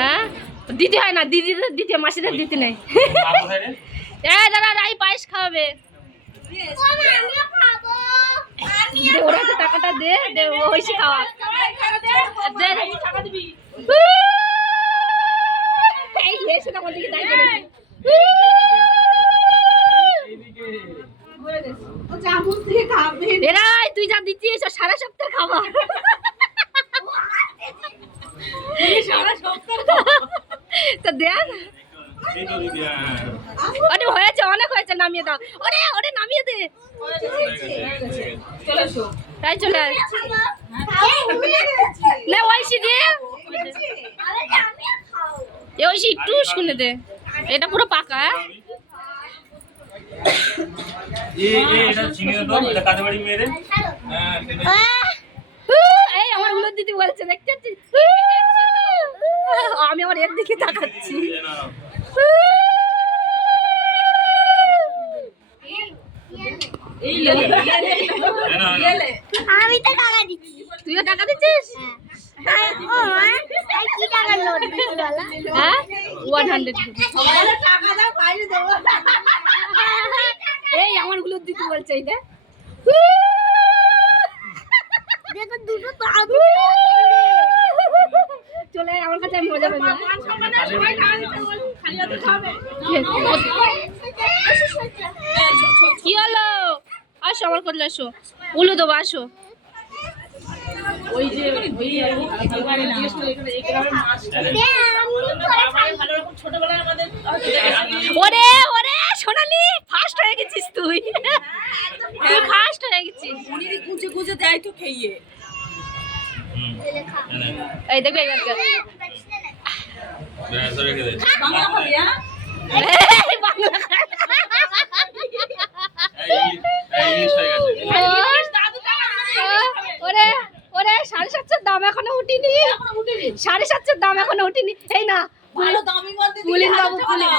হ্যাঁ দিতে হয় না, দিদিদের দিতে, মাসিদের দিতে নেই। দাদা রাই পায়েস খাওয়াবে, ওরা তো টাকাটা দে দে, ওইসি খাওয়া তুই যা দিচ্ছিস সারা সপ্তাহ খাবার। তো দেখ হয়েছে, অনেক হয়েছে, নামিয়ে দাও। ওরে ওরে নামিয়ে দে, তাই চলে আয় না, ওইসি দিয়ে ওইসি একটু শুনে দে, এটা পুরো পাকা। এই আমার গুলো দিদি বলছে, দেখতে আমি আমার এর দিকে তাকাচ্ছি। আমি তো টাকা দিচ্ছি। তুইও টাকা দিচ্ছিস? হ্যাঁ 100। এই আমার গুলো দিতে বলছে, এইটা দুটো চলে আমার কাছে, আমি মজা পাবো। কি হলো? আসো আমার করলে, আসো উলু দেবো, আসো। ওরে ওরে সোনালি, ফার্স্ট হয়ে গেছিস তুই, তুই ফার্স্ট হয়ে গেছিস। গুজে গুজে দেয় তো খেয়ে। এই দেখবে বাংলা খাবি? ওরে ওরে 750 দাম এখনো উঠিনি, 750 দাম এখনো উঠিনি। এই না ভালো দামি বলতে পুলিন বাবু, পুলিন